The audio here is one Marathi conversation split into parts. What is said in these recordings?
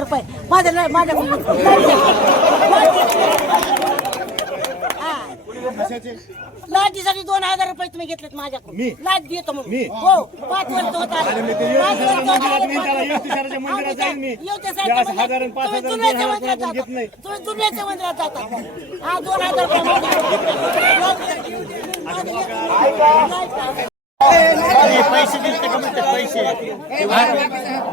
रुपये माझ्या लाईटीसाठी 2000 रुपये तुम्ही घेतलेत माझ्याकडून. लाईट देतो म्हणून. हो 5 वर्ष होत आले. तुम्ही दुनियाच्या मंदिरात जाता. हा 2000 रुपये पैसे दिले का म्हणते पैसे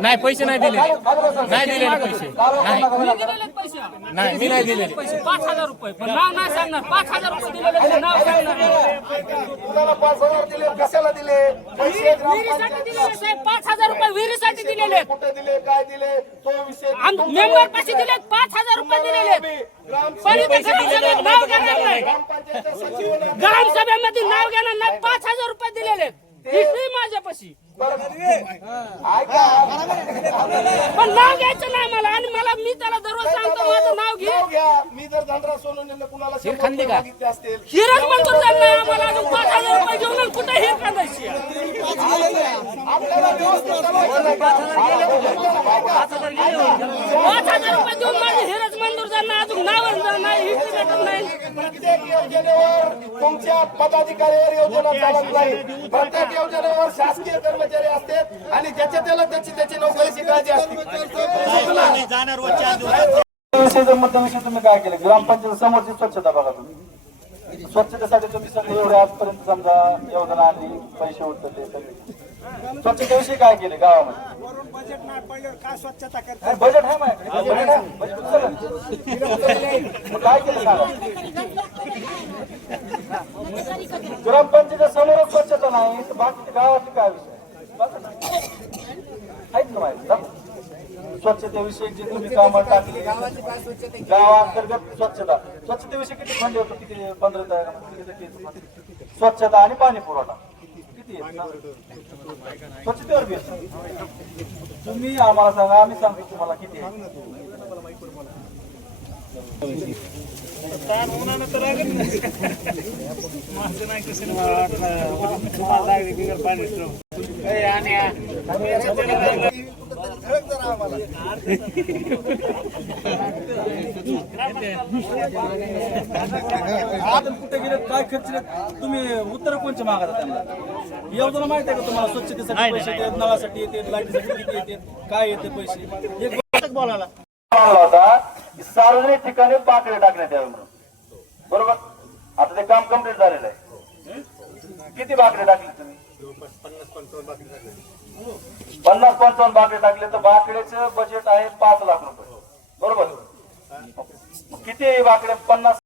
नाही पैसे नाही दिले नाही दिलेले पैसे नाही मी नाही दिलेले 5000 रुपये पण नाव नाही सांगणार 5000 रुपये दिलेले नाव सांगणार तुम्हाला 5000 दिले कशाला दिले पैसे विहिरीसाठी दिलेले साहेब 5000 रुपये विहिरीसाठी दिलेले कुठे दिले काय दिले तो विषय मेंबर पाशी दिले 5000 रुपये दिलेले पण इथे ग्रामसभेत नाव घेणार नाही ग्रामपंचायतच्या सचिवांना ग्रामसभेमध्ये नाव घेणार नाही 5000 रुपये दिलेले ही माझ्यापाशी ऐका पण नाव घ्यायचं नाही मला आणि मला मी त्याला दररोज सांगतो माझं नाव घे नाव घ्या मी जर धनराज सोनवणेला कुणाला शंभर मागितले असतील हिरच मंजूर झालं नाही आम्हाला अजून 5000 रुपये घेऊन कुठे हिर काढायची आपल्याला व्यवस्थित चालवायचं. 5000 रुपये देऊन माझी हिरच मंजूर झालं नाही अजून नाव नाही हिरची भेटत नाही प्रत्येक योजनेवर तुमच्या पदाधिकाऱ्यावर योजना चालत नाही. प्रत्येक योजनेवर शासकीय कर्मचारी असतात आणि ज्याच्या त्याला त्याची नोकरीची काळजी असते. मुद्द्याविषयी तुम्ही काय केलं ग्रामपंचायत समोरची स्वच्छता बघा तुम्ही स्वच्छतेसाठी तुम्ही सगळे एवढे आजपर्यंत समजा योजना आणली पैसे उचलले सगळे स्वच्छतेविषयी काय केले गावामध्ये बजेट आहे माझ्याकडे बजेट उचललं. मग काय केलं सांगा ग्रामपंचायतीच्या समोरच स्वच्छता नाही तर बाकी गावातले काय विषय आहेत ना माहिती स्वच्छतेविषयी जे तुम्ही कामं टाकली गावांतर्गत स्वच्छतेविषयी किती फंड होतो किती 15 स्वच्छता आणि पाणी पुरवठा किती स्वच्छतेवर तुम्ही आम्हाला सांगा आम्ही सांगतो तुम्हाला किती आहे आपण कुठे गेले काय खर्च तुम्ही उत्तर कोणचे मागता त्यांना योजना माहिती आहे का तुम्हाला स्वच्छतेसाठी पैसे येतात नळासाठी येते लाईटीसाठी किती येते काय येते पैसे एक बोलायला होता की सार्वजनिक ठिकाणी बाकडे टाकण्यात यावे म्हणून बरोबर आता ते काम कम्प्लीट झालेलं आहे किती बाकडे टाकले तुम्ही 50-55 बाकडे टाकले तर बाकड्याचं बजेट आहे 5 लाख रुपये बरोबर किती बाकडे 50